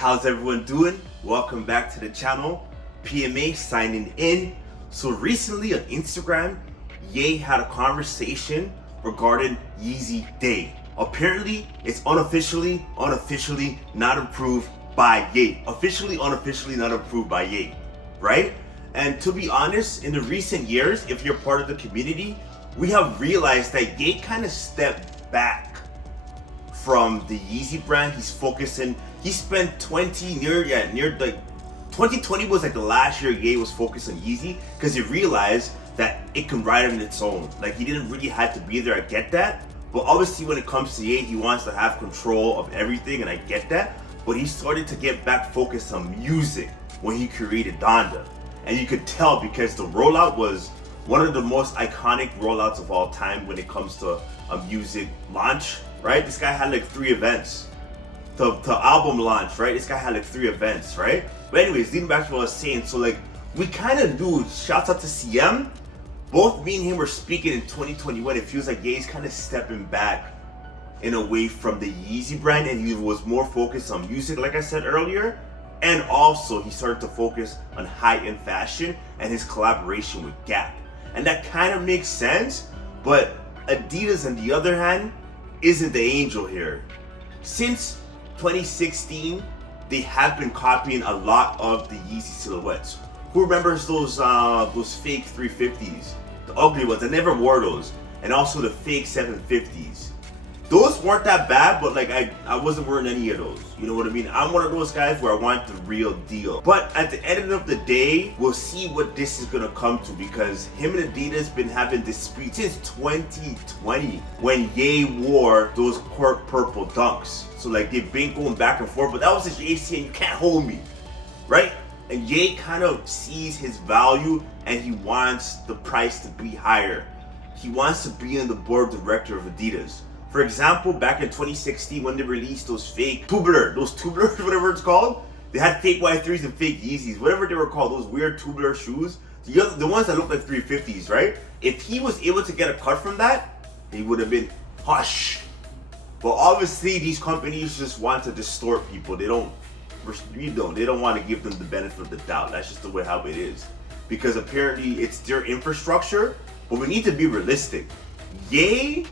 How's everyone doing? Welcome back to the channel. PMA signing in. So recently on Instagram, Ye had a conversation regarding Yeezy Day. Apparently, it's unofficially not approved by Ye. Officially, unofficially not approved by Ye, right? And to be honest, in the recent years, if you're part of the community, we have realized that Ye kind of stepped back from the Yeezy brand. He's focusing. He spent 2020 was like the last year Ye was focused on Yeezy because he realized that it can ride on its own. Like he didn't really have to be there. I get that, but obviously when it comes to Ye, he wants to have control of everything, and I get that. But he started to get back focused on music when he created Donda, and you could tell because the rollout was one of the most iconic rollouts of all time when it comes to a music launch. Right? This guy had like 3 events. The album launch, right? This guy had like 3 events, right? But anyways, leading back to what I was saying, so like we kind of knew, shouts out to CM, both me and him were speaking in 2021. It feels like Ye's kind of stepping back in a way from the Yeezy brand, and he was more focused on music, like I said earlier, and also he started to focus on high-end fashion and his collaboration with Gap. And that kind of makes sense, but Adidas, on the other hand, isn't the angel here. Since 2016, they have been copying a lot of the Yeezy silhouettes. Who remembers those fake 350s? The ugly ones. I never wore those. And also the fake 750s. Those weren't that bad, but like I wasn't wearing any of those. You know what I mean? I'm one of those guys where I want the real deal. But at the end of the day, we'll see what this is gonna come to, because him and Adidas been having disputes since 2020 when Ye wore those court purple dunks. So like they've been going back and forth, but that was just Ye saying, you can't hold me, right? And Ye kind of sees his value and he wants the price to be higher. He wants to be in the board director of Adidas. For example, back in 2016 when they released those tubulars, whatever it's called, they had fake Y3s and fake Yeezys, whatever they were called, those weird tubular shoes, the ones that look like 350s, right? If he was able to get a cut from that, he would have been hush. But obviously these companies just want to distort people. They don't want to give them the benefit of the doubt. That's just the way how it is. Because apparently it's their infrastructure, but we need to be realistic. Ye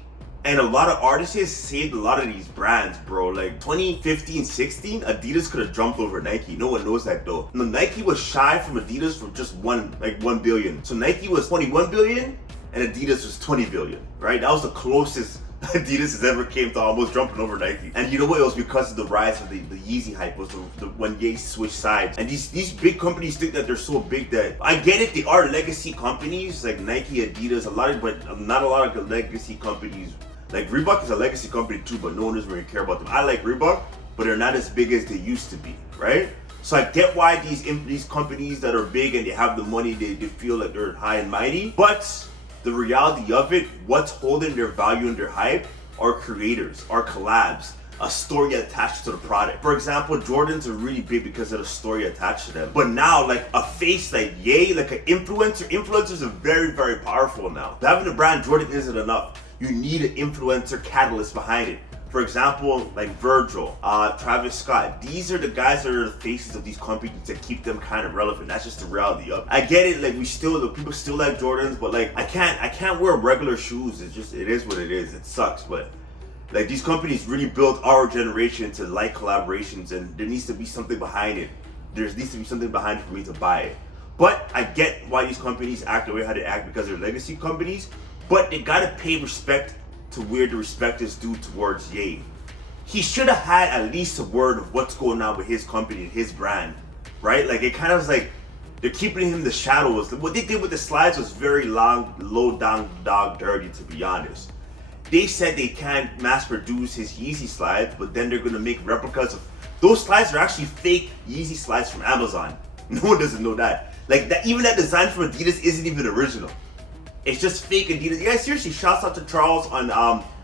and a lot of artists saved a lot of these brands, bro. Like 2015, 16, Adidas could have jumped over Nike. No one knows that though. No, Nike was shy from Adidas for just 1 billion. So Nike was 21 billion and Adidas was 20 billion, right? That was the closest Adidas has ever came to almost jumping over Nike. And you know what? It was because of the rise of the Yeezy hype, was when Ye switched sides. And these big companies think that they're so big that, I get it, they are legacy companies like Nike, Adidas, but not a lot of legacy companies. Like Reebok is a legacy company too, but no one doesn't really care about them. I like Reebok, but they're not as big as they used to be, right? So I get why these companies that are big and they have the money, they feel like they're high and mighty. But the reality of it, what's holding their value and their hype are creators, are collabs, a story attached to the product. For example, Jordans are really big because of the story attached to them. But now, like a face like Ye, like an influencers are very, very powerful now. Having a brand Jordan isn't enough. You need an influencer catalyst behind it. For example, like Virgil, Travis Scott. These are the guys that are the faces of these companies that keep them kind of relevant. That's just the reality of it. I get it, like people still like Jordans, but like I can't wear regular shoes. It is what it is. It sucks, but like these companies really built our generation to like collaborations, and there needs to be something behind it. There needs to be something behind it for me to buy it. But I get why these companies act the way how they act, because they're legacy companies. But they gotta pay respect to where the respect is due towards Ye. He should have had at least a word of what's going on with his company and his brand, right? Like it kind of was like they're keeping him in the shadows. What they did with the slides was very low down dog dirty, to be honest. They said they can't mass produce his Yeezy slides, but then they're gonna make replicas of those slides. Are actually fake Yeezy slides from Amazon. No one doesn't know that. Like that, even that design from Adidas isn't even original. It's just fake Adidas. Yeah, seriously, shouts out to Charles on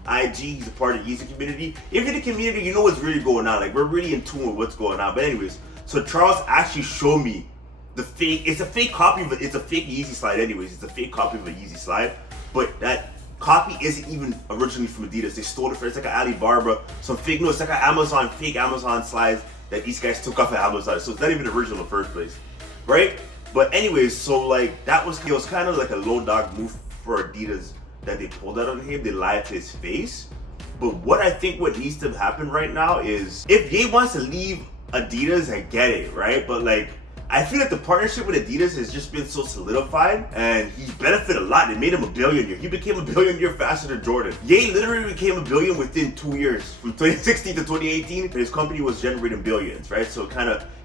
IG. He's a part of the Yeezy community. If you're in the community, you know what's really going on. Like, we're really in tune with what's going on. But anyways, so Charles actually showed me the fake. It's a fake copy of it. It's a fake Yeezy slide anyways. It's a fake copy of a Yeezy slide. But that copy isn't even originally from Adidas. They stole it from, it's like an Alibaba, some fake, no, it's like an Amazon, fake Amazon slides. that these guys took off at Amazon. So it's not even original in the first place, right? But anyways, so like it was kind of like a low dog move for Adidas that they pulled out on him. They lied to his face. But what I think what needs to happen right now is if Ye wants to leave Adidas, I get it, right? But like I feel like the partnership with Adidas has just been so solidified, and he's benefited a lot. It made him a billionaire. He became a billionaire faster than Jordan. Ye literally became a billion within 2 years. From 2016 to 2018, his company was generating billions, right? So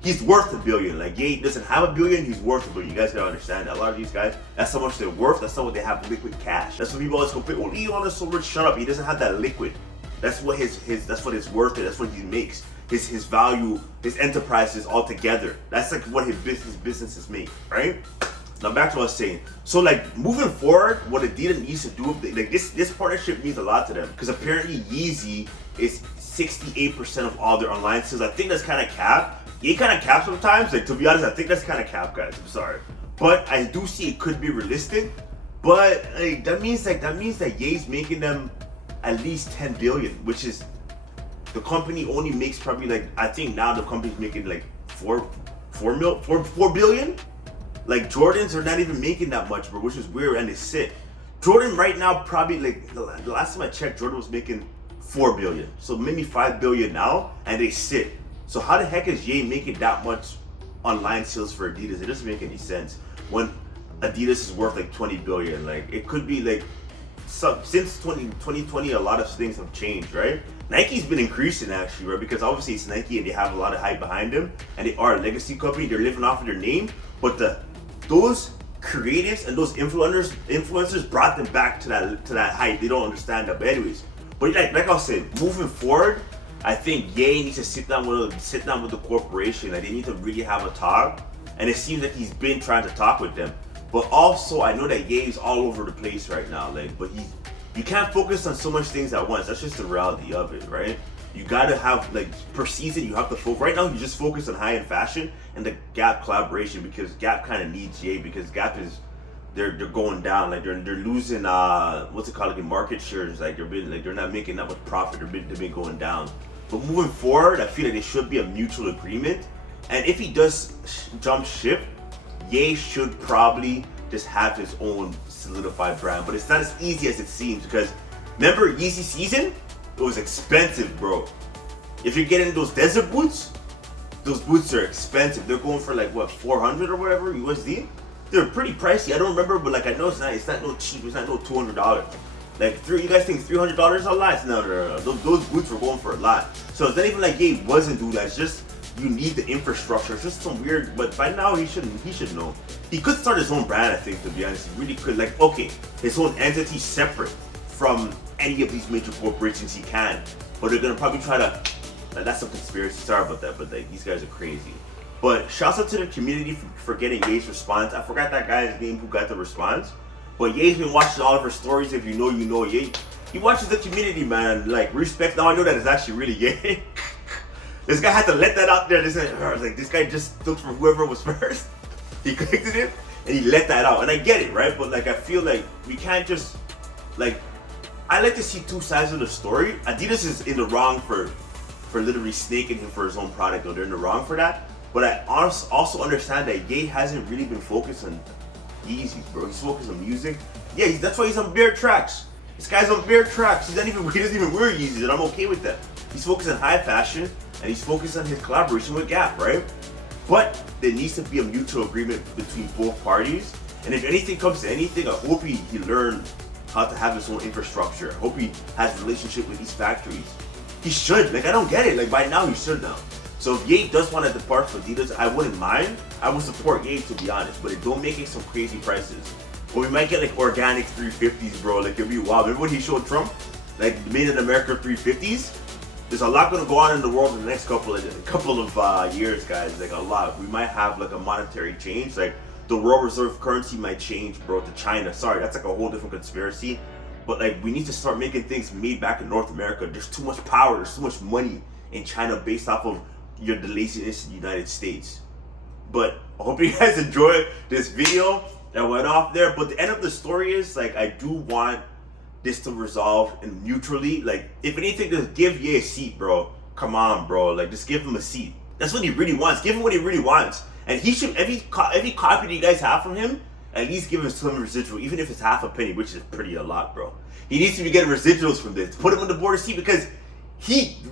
he's worth a billion. Like Ye doesn't have a billion, he's worth a billion. You guys gotta understand that. A lot of these guys, that's how much they're worth. That's not what they have liquid cash. That's what people always complain. Oh, Elon is so rich. Shut up. He doesn't have that liquid. That's what that's what his worth is. That's what he makes. His value, his enterprises all together. That's like what his businesses make, right? Now back to what I was saying. So like moving forward, what Adidas needs to do, like this partnership means a lot to them because apparently Yeezy is 68% of all their online sales. I think that's kind of cap. It kind of cap sometimes. Like to be honest, I think that's kind of cap, guys. I'm sorry, but I do see it could be realistic. But like, that means that Ye's making them at least 10 billion, which is. The company only makes probably like, I think now the company's making like 4 billion. Like Jordans are not even making that much, bro, which is weird, and they sit. Jordan right now probably like the last time I checked, Jordan was making 4 billion. So maybe 5 billion now, and they sit. So how the heck is Ye making that much online sales for Adidas? It doesn't make any sense when Adidas is worth like 20 billion. Like it could be like since 2020, a lot of things have changed, right? Nike's been increasing actually, right? Because obviously it's Nike and they have a lot of hype behind them, and they are a legacy company. They're living off of their name, but those creatives and those influencers brought them back to that hype. They don't understand that, but anyways. But like I was saying, moving forward, I think Ye needs to sit down with the corporation. Like they need to really have a talk, and it seems like he's been trying to talk with them. But also, I know that Ye is all over the place right now. Like, but you can't focus on so much things at once. That's just the reality of it, right? You gotta have like per season. You have to focus. Right now, you just focus on high-end fashion and the Gap collaboration because Gap kind of needs Ye because Gap is they're going down. Like they're losing what's it called, like market shares. Like they're not making that much profit. They've been going down. But moving forward, I feel like there should be a mutual agreement. And if he does jump ship, Ye should probably just have his own solidified brand, but it's not as easy as it seems because remember Yeezy season? It was expensive, bro. If you're getting those desert boots, those boots are expensive. They're going for like what, 400 or whatever USD. They're pretty pricey. I don't remember, but like I know it's not no cheap. It's not no $200. Like you guys think $300 a lot? No. Those boots were going for a lot. So it's not even like Ye wasn't doing that. It's just you need the infrastructure. It's just some weird, but by now he should know. He could start his own brand, I think, to be honest. He really could. Like, okay, his own entity separate from any of these major corporations he can. But they're gonna probably try to, that's a conspiracy, sorry about that, but like these guys are crazy. But shouts out to the community for getting Ye's response. I forgot that guy's name who got the response. But Ye's been watching all of her stories. If you know, you know. Ye, he watches the community, man. Like, respect. Now I know that it's actually really Ye. This guy had to let that out there. This guy just took from whoever was first. He clicked it and he let that out. And I get it, right? But like I feel like we can't just like I like to see two sides of the story. Adidas is in the wrong for literally snaking him for his own product, though. They're in the wrong for that. But I also understand that Ye hasn't really been focused on Yeezys, bro. He's focused on music. Yeah, that's why he's on bare tracks. This guy's on bare tracks. He doesn't even wear Yeezys, and I'm okay with that. He's focused on high fashion, and he's focused on his collaboration with Gap, right? But there needs to be a mutual agreement between both parties. And if anything comes to anything, I hope he learned how to have his own infrastructure. I hope he has a relationship with these factories. He should. Like, I don't get it. Like, by now, he should now. So if Ye does want to depart from Adidas, I wouldn't mind. I would support Ye, to be honest. But it don't make it some crazy prices. But we might get, like, organic 350s, bro. Like, it'd be wild. Remember when he showed Trump? Like, made in America 350s? There's a lot going to go on in the world in the next couple of years, guys. Like, a lot. We might have, like, a monetary change. Like, the world reserve currency might change, bro, to China. Sorry, that's like a whole different conspiracy. But like, we need to start making things made back in North America. There's too much power, there's too much money in China based off of the laziness in the United States. But I hope you guys enjoyed this video that went off there. But the end of the story is, like, I do want this to resolve and neutrally. Like, if anything, just give Ye a seat, bro. Come on, bro. Like, just give him a seat. That's what he really wants. Give him what he really wants. And he should, every copy that you guys have from him, at least give him some residual, even if it's half a penny, which is pretty a lot, bro. He needs to be getting residuals from this. Put him on the board to see, because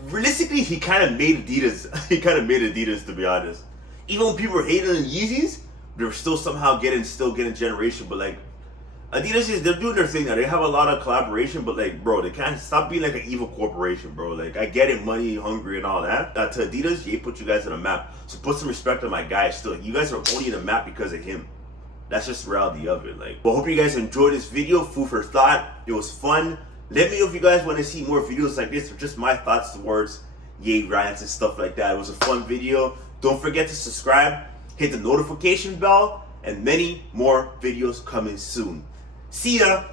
realistically, he kind of made Adidas. He kind of made Adidas, to be honest. Even when people were hating on Yeezys, they were still somehow getting generation. But like, Adidas they're doing their thing now. They have a lot of collaboration, but like, bro, they can't stop being like an evil corporation, bro. Like, I get it, money hungry and all that. To Adidas, Ye put you guys on the map. So put some respect on my guy still. You guys are only in the map because of him. That's just the reality of it. Like, but hope you guys enjoyed this video. Food for thought. It was fun. Let me know if you guys want to see more videos like this, or just my thoughts towards Ye rants and stuff like that. It was a fun video. Don't forget to subscribe, hit the notification bell, and many more videos coming soon. See ya.